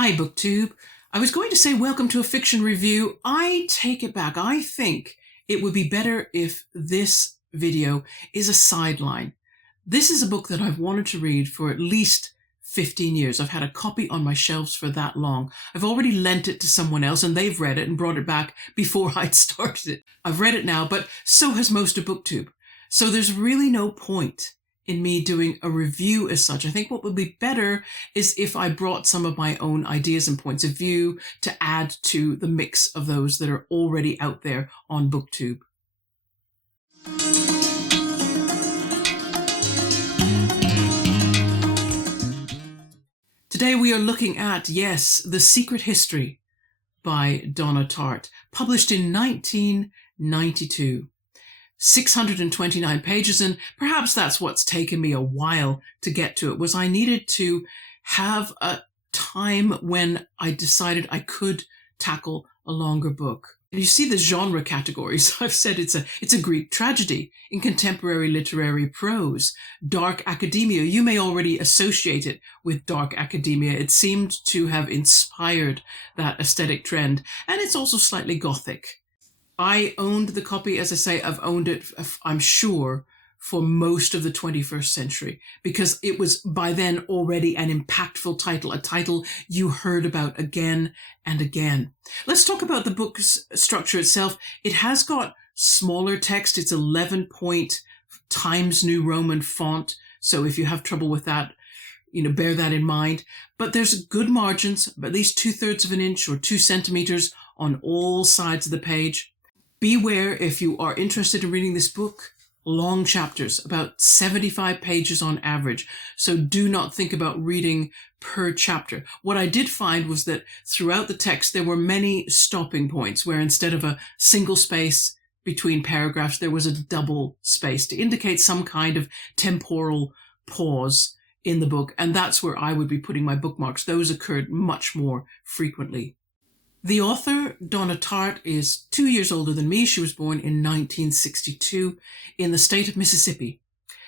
Hi, BookTube. I was going to say welcome to a fiction review. I take it back. I think it would be better if this video is a sideline. This is a book that I've wanted to read for at least 15 years. I've had a copy on my shelves for that long. I've already lent it to someone else and they've read it and brought it back before I'd started it. I've read it now, but so has most of BookTube. So there's really no point in me doing a review as such. I think what would be better is if I brought some of my own ideas and points of view to add to the mix of those that are already out there on BookTube. Today we are looking at, yes, The Secret History by Donna Tartt, published in 1992. 629 pages, and perhaps that's what's taken me a while to get to it, was I needed to have a time when I decided I could tackle a longer book. And you see the genre categories. I've said it's a Greek tragedy in contemporary literary prose. Dark academia. You may already associate it with dark academia. It seemed to have inspired that aesthetic trend. And it's also slightly gothic. I owned the copy, as I say, I've owned it, I'm sure, for most of the 21st century, because it was by then already an impactful title, a title you heard about again and again. Let's talk about the book's structure itself. It has got smaller text. It's 11-point Times New Roman font. So if you have trouble with that, bear that in mind. But there's good margins, at least 2/3 of an inch or 2 centimeters on all sides of the page. Beware, if you are interested in reading this book, long chapters, about 75 pages on average. So do not think about reading per chapter. What I did find was that throughout the text, there were many stopping points where instead of a single space between paragraphs, there was a double space to indicate some kind of temporal pause in the book. And that's where I would be putting my bookmarks. Those occurred much more frequently. The author, Donna Tartt, is 2 years older than me. She was born in 1962 in the state of Mississippi.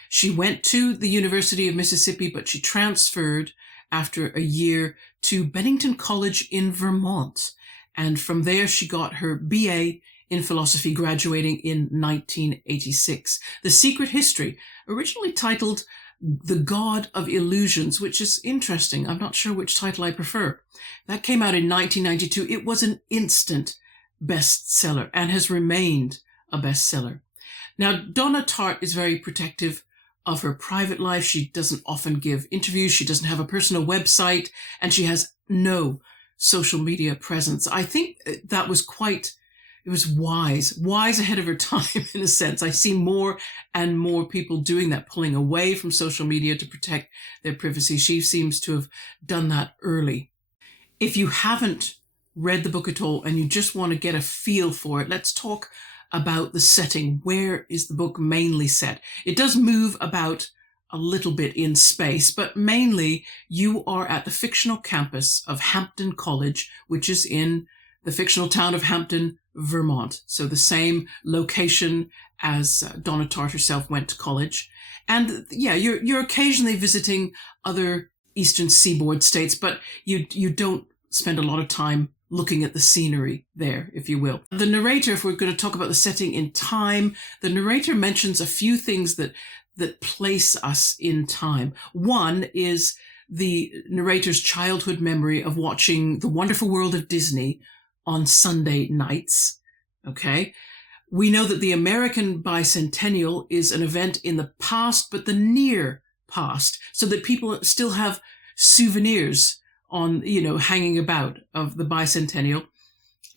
She went to the University of Mississippi, but she transferred after a year to Bennington College in Vermont. And from there, she got her BA in philosophy, graduating in 1986. The Secret History, originally titled The God of Illusions, which is interesting. I'm not sure which title I prefer. That came out in 1992. It was an instant bestseller and has remained a bestseller. Now, Donna Tartt is very protective of her private life. She doesn't often give interviews. She doesn't have a personal website, and she has no social media presence. I think that was it was wise ahead of her time in a sense. I see more and more people doing that, pulling away from social media to protect their privacy. She seems to have done that early. If you haven't read the book at all and you just want to get a feel for it, let's talk about the setting. Where is the book mainly set? It does move about a little bit in space, but mainly you are at the fictional campus of Hampton College, which is in the fictional town of Hampton, Vermont. So the same location as Donna Tartt herself went to college. And yeah, you're occasionally visiting other Eastern Seaboard states, but you don't spend a lot of time looking at the scenery there, if you will. The narrator, if we're going to talk about the setting in time, the narrator mentions a few things that place us in time. One is the narrator's childhood memory of watching The Wonderful World of Disney on Sunday nights. Okay. We know that the American bicentennial is an event in the past, but the near past, so that people still have souvenirs on, hanging about of the bicentennial.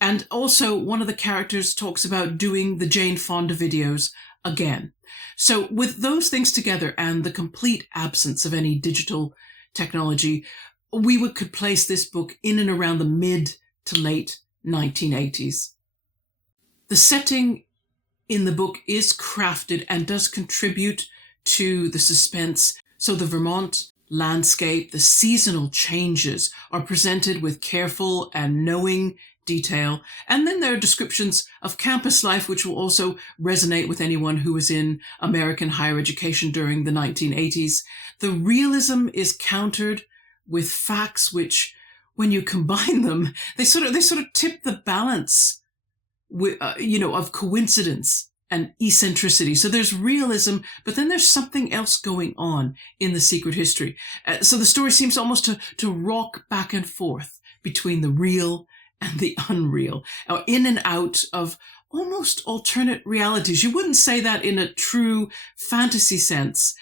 And also one of the characters talks about doing the Jane Fonda videos again. So with those things together and the complete absence of any digital technology, could place this book in and around the mid to late 1980s. The setting in the book is crafted and does contribute to the suspense. So the Vermont landscape, the seasonal changes are presented with careful and knowing detail. And then there are descriptions of campus life, which will also resonate with anyone who was in American higher education during the 1980s. The realism is countered with facts which when you combine them, they sort of tip the balance of coincidence and eccentricity. So there's realism, but then there's something else going on in The Secret History. So the story seems almost to rock back and forth between the real and the unreal, in and out of almost alternate realities. You wouldn't say that in a true fantasy sense,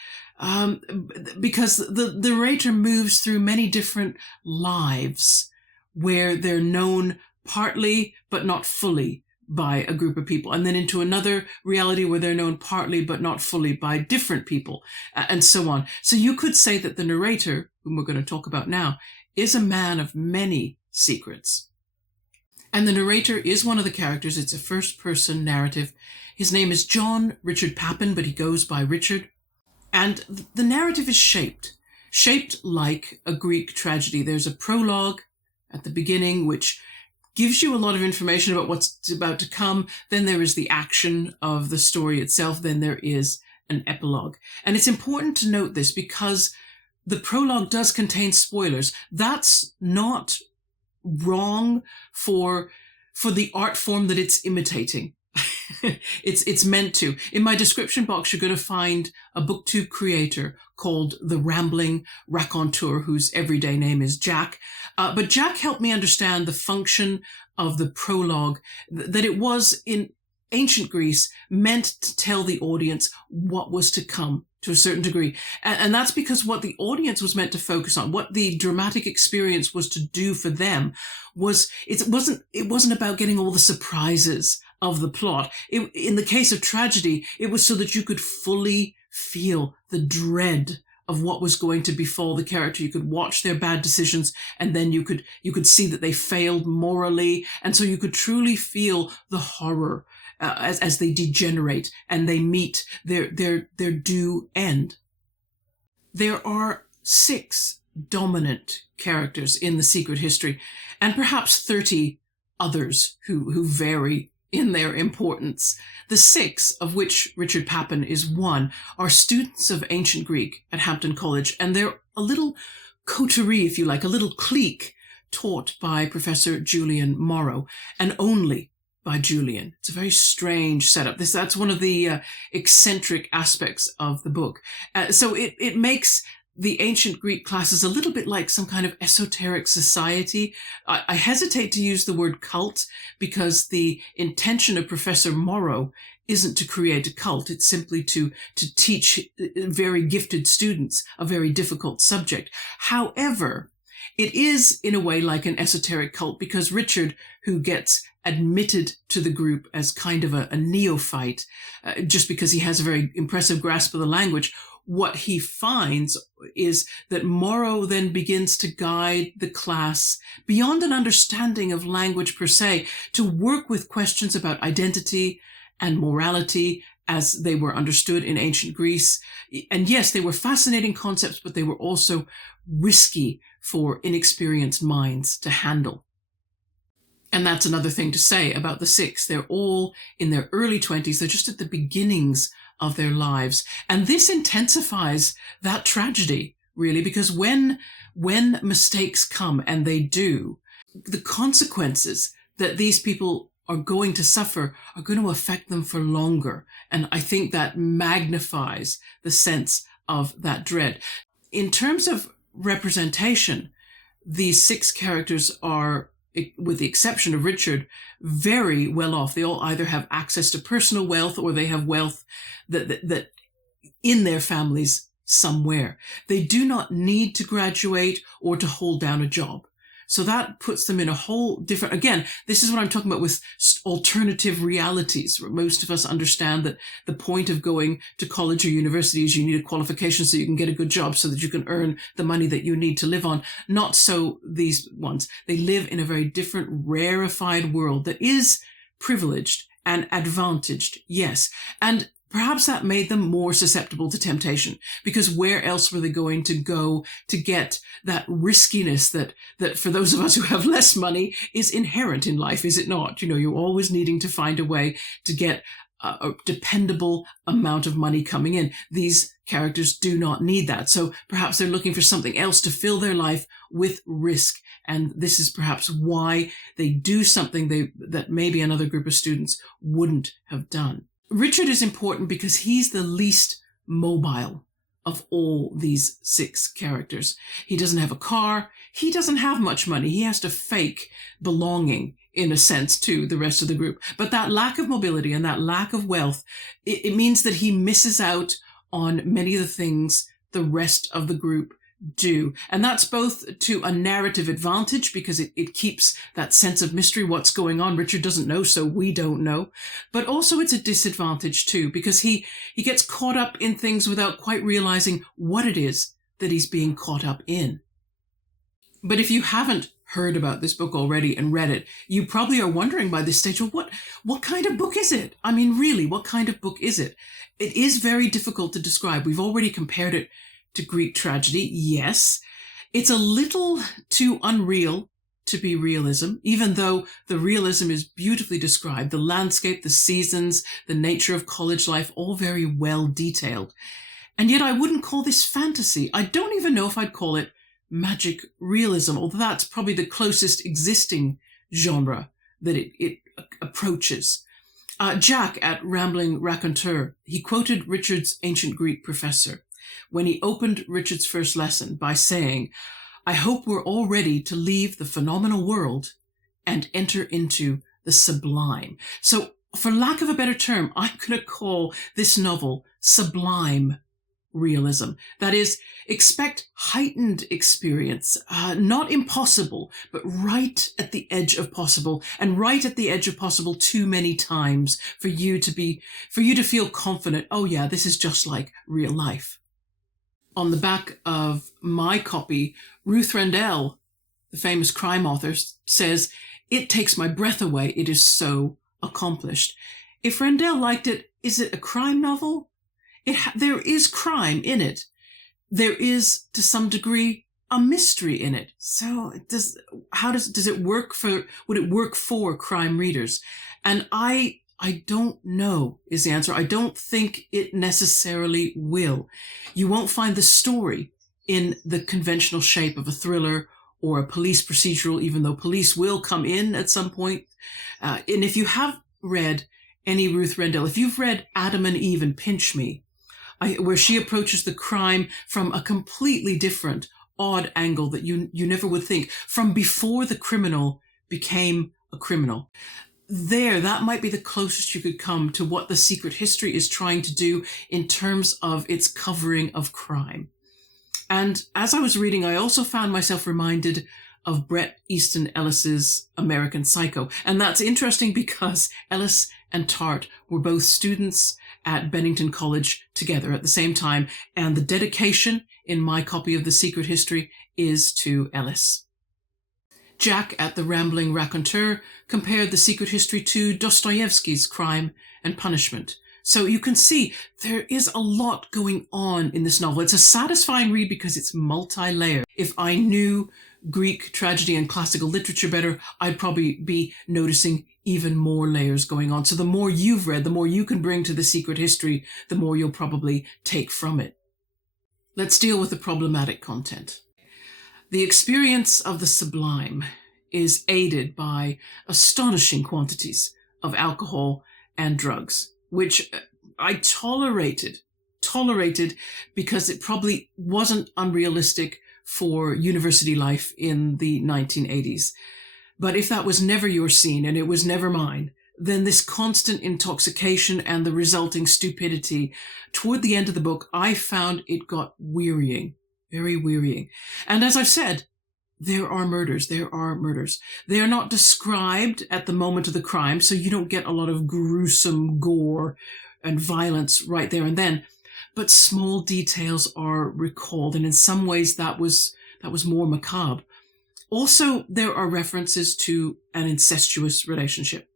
because the narrator moves through many different lives where they're known partly but not fully by a group of people, and then into another reality where they're known partly but not fully by different people, and so on. So you could say that the narrator, whom we're going to talk about now, is a man of many secrets. And the narrator is one of the characters. It's a first-person narrative. His name is John Richard Papin, but he goes by Richard. And the narrative is shaped like a Greek tragedy. There's a prologue at the beginning, which gives you a lot of information about what's about to come. Then there is the action of the story itself. Then there is an epilogue. And it's important to note this because the prologue does contain spoilers. That's not wrong for the art form that it's imitating. It's meant to. In my description box, you're going to find a BookTube creator called The Rambling Raconteur, whose everyday name is Jack. But Jack helped me understand the function of the prologue, that it was in ancient Greece meant to tell the audience what was to come to a certain degree. And that's because what the audience was meant to focus on, what the dramatic experience was to do for them, it wasn't about getting all the surprises of the plot. In the case of tragedy, it was so that you could fully feel the dread of what was going to befall the character. You could watch their bad decisions, and then you could see that they failed morally, and so you could truly feel the horror as they degenerate and they meet their due end. There are 6 dominant characters in The Secret History, and perhaps 30 others who vary in their importance. The 6, of which Richard Papin is one, are students of ancient Greek at Hampton College, and they're a little coterie, if you like, a little clique taught by Professor Julian Morrow, and only by Julian. It's a very strange setup. That's one of the eccentric aspects of the book. So it makes the ancient Greek classes a little bit like some kind of esoteric society. I hesitate to use the word cult because the intention of Professor Morrow isn't to create a cult. It's simply to teach very gifted students a very difficult subject. However, it is in a way like an esoteric cult because Richard, who gets admitted to the group as kind of a neophyte, just because he has a very impressive grasp of the language, what he finds is that Morrow then begins to guide the class beyond an understanding of language per se, to work with questions about identity and morality as they were understood in ancient Greece. And yes, they were fascinating concepts, but they were also risky for inexperienced minds to handle. And that's another thing to say about the 6. They're all in their early 20s. They're just at the beginnings of their lives. And this intensifies that tragedy, really, because when mistakes come, and they do, the consequences that these people are going to suffer are going to affect them for longer. And I think that magnifies the sense of that dread. In terms of representation, these 6 characters are, with the exception of Richard, very well off. They all either have access to personal wealth or they have wealth that in their families somewhere. They do not need to graduate or to hold down a job. So that puts them in a whole different, again, this is what I'm talking about with alternative realities, where most of us understand that the point of going to college or university is you need a qualification so you can get a good job so that you can earn the money that you need to live on. Not so these ones. They live in a very different, rarefied world that is privileged and advantaged, yes. And perhaps that made them more susceptible to temptation, because where else were they going to go to get that riskiness that for those of us who have less money is inherent in life, is it not? You know, you're always needing to find a way to get a dependable amount of money coming in. These characters do not need that. So perhaps they're looking for something else to fill their life with risk. And this is perhaps why they do something that maybe another group of students wouldn't have done. Richard is important because he's the least mobile of all these 6 characters. He doesn't have a car. He doesn't have much money. He has to fake belonging, in a sense, to the rest of the group. But that lack of mobility and that lack of wealth, it means that he misses out on many of the things the rest of the group do. And that's both to a narrative advantage, because it keeps that sense of mystery. What's going on? Richard doesn't know, so we don't know. But also it's a disadvantage too, because he gets caught up in things without quite realizing what it is that he's being caught up in. But if you haven't heard about this book already and read it, you probably are wondering by this stage, well, what kind of book is it? I mean, really, what kind of book is it? It is very difficult to describe. We've already compared it to Greek tragedy. Yes, it's a little too unreal to be realism, even though the realism is beautifully described. The landscape, the seasons, the nature of college life, all very well detailed. And yet I wouldn't call this fantasy. I don't even know if I'd call it magic realism, although that's probably the closest existing genre that it approaches. Jack at Rambling Raconteur, he quoted Richard's ancient Greek professor when he opened Richard's first lesson by saying, "I hope we're all ready to leave the phenomenal world and enter into the sublime." So for lack of a better term, I'm going to call this novel sublime realism. That is, expect heightened experience, not impossible, but right at the edge of possible, and right at the edge of possible too many times for you to feel confident, oh yeah, this is just like real life. On the back of my copy, Ruth Rendell, the famous crime author, says, "It takes my breath away. It is so accomplished." If Rendell liked it, is it a crime novel? There is crime in it. There is, to some degree, a mystery in it. So does it work would it work for crime readers? And I don't know is the answer. I don't think it necessarily will. You won't find the story in the conventional shape of a thriller or a police procedural, even though police will come in at some point. And if you have read any Ruth Rendell, if you've read Adam and Eve and Pinch Me, where she approaches the crime from a completely different, odd angle that you never would think, from before the criminal became a criminal. That might be the closest you could come to what The Secret History is trying to do in terms of its covering of crime. And as I was reading, I also found myself reminded of Bret Easton Ellis's American Psycho. And that's interesting because Ellis and Tartt were both students at Bennington College together at the same time, and the dedication in my copy of The Secret History is to Ellis. Jack at the Rambling Raconteur compared The Secret History to Dostoevsky's Crime and Punishment. So you can see there is a lot going on in this novel. It's a satisfying read because it's multi-layered. If I knew Greek tragedy and classical literature better, I'd probably be noticing even more layers going on. So the more you've read, the more you can bring to The Secret History, the more you'll probably take from it. Let's deal with the problematic content. The experience of the sublime is aided by astonishing quantities of alcohol and drugs, which I tolerated because it probably wasn't unrealistic for university life in the 1980s. But if that was never your scene and it was never mine, then this constant intoxication and the resulting stupidity, toward the end of the book, I found it got wearying, very wearying. And as I've said, there are murders. They are not described at the moment of the crime, so you don't get a lot of gruesome gore and violence right there and then. But small details are recalled, and in some ways that was more macabre. Also, there are references to an incestuous relationship,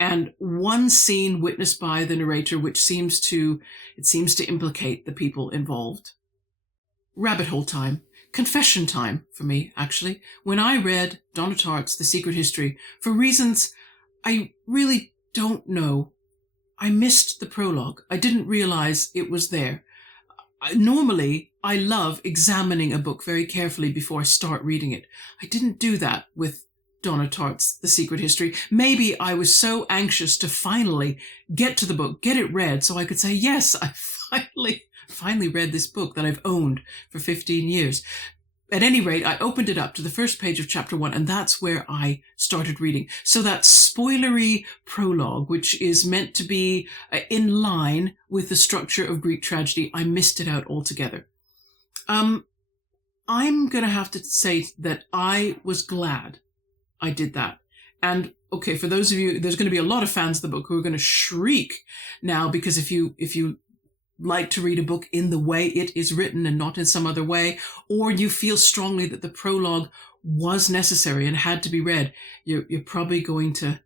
and one scene witnessed by the narrator which seems to implicate the people involved. Rabbit hole time. Confession time for me, actually. When I read Donna Tartt's The Secret History, for reasons I really don't know, I missed the prologue. I didn't realize it was there. Normally, I love examining a book very carefully before I start reading it. I didn't do that with Donna Tartt's The Secret History. Maybe I was so anxious to finally get to the book, get it read, so I could say, yes, I finally read this book that I've owned for 15 years. At any rate, I opened it up to the first page of chapter 1, and that's where I started reading. So that spoilery prologue, which is meant to be in line with the structure of Greek tragedy, I missed it out altogether. I'm going to have to say that I was glad I did that. And okay, for those of you, there's going to be a lot of fans of the book who are going to shriek now, because if you like to read a book in the way it is written and not in some other way, or you feel strongly that the prologue was necessary and had to be read, you're probably going to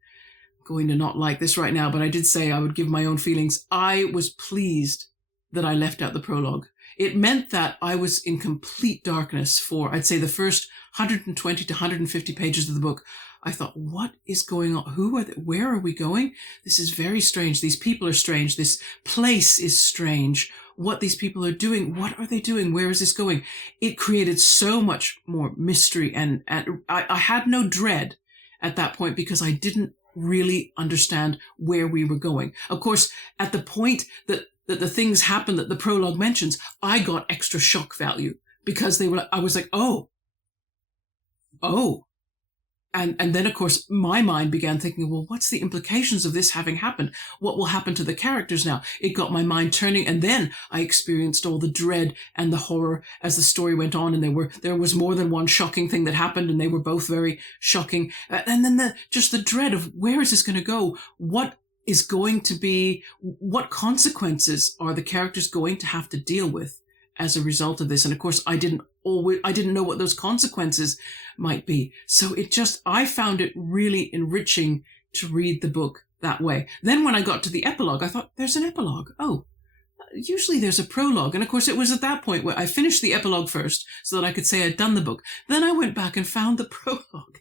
not like this right now. But I did say I would give my own feelings. I was pleased that I left out the prologue. It meant that I was in complete darkness for, I'd say, the first 120 to 150 pages of the book. I thought, what is going on? Where are we going? This is very strange. These people are strange. This place is strange. What these people are doing, what are they doing? Where is this going? It created so much more mystery, and I had no dread at that point because I didn't really understand where we were going. Of course, at the point that the things happened that the prologue mentions, I got extra shock value because I was like, oh. And then, of course, my mind began thinking, well, what's the implications of this having happened? What will happen to the characters now? It got my mind turning, and then I experienced all the dread and the horror as the story went on, and there was more than one shocking thing that happened, and they were both very shocking. And then just the dread of, where is this going to go? What consequences are the characters going to have to deal with as a result of this? And of course, I didn't know what those consequences might be. So I found it really enriching to read the book that way. Then when I got to the epilogue, I thought, there's an epilogue. Oh, usually there's a prologue. And of course, it was at that point where I finished the epilogue first so that I could say I'd done the book. Then I went back and found the prologue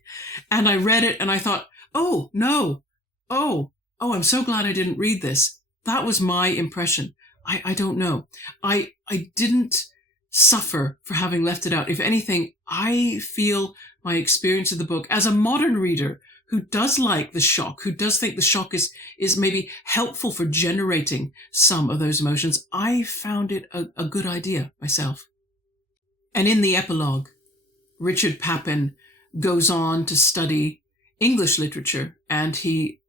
and I read it and I thought, oh, no. Oh, I'm so glad I didn't read this. That was my impression. I don't know. I didn't suffer for having left it out. If anything, I feel my experience of the book as a modern reader who does like the shock, who does think the shock is maybe helpful for generating some of those emotions, I found it a good idea myself. And in the epilogue, Richard Papin goes on to study English literature, and he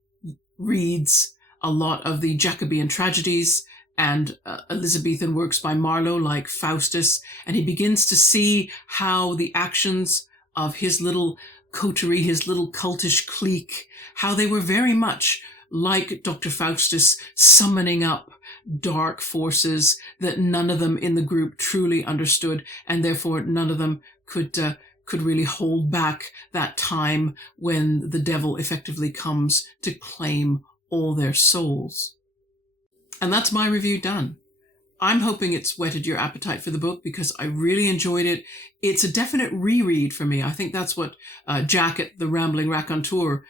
reads a lot of the Jacobean tragedies and Elizabethan works by Marlowe like Faustus, and he begins to see how the actions of his little coterie, his little cultish clique, how they were very much like Dr. Faustus, summoning up dark forces that none of them in the group truly understood, and therefore none of them could really hold back that time when the devil effectively comes to claim all their souls. And that's my review done. I'm hoping it's whetted your appetite for the book because I really enjoyed it. It's a definite reread for me. I think that's what Jack at the Rambling Raconteur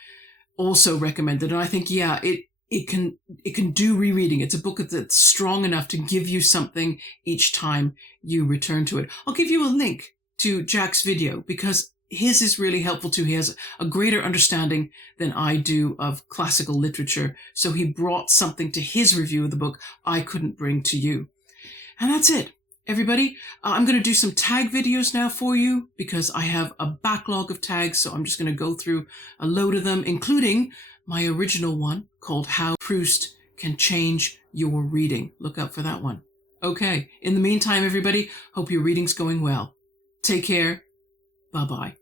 also recommended. And I think, yeah, it can do rereading. It's a book that's strong enough to give you something each time you return to it. I'll give you a link to Jack's video because his is really helpful too. He has a greater understanding than I do of classical literature. So he brought something to his review of the book I couldn't bring to you. And that's it, everybody. I'm going to do some tag videos now for you because I have a backlog of tags. So I'm just going to go through a load of them, including my original one called How Proust Can Change Your Reading. Look out for that one. Okay. In the meantime, everybody, hope your reading's going well. Take care. Bye-bye.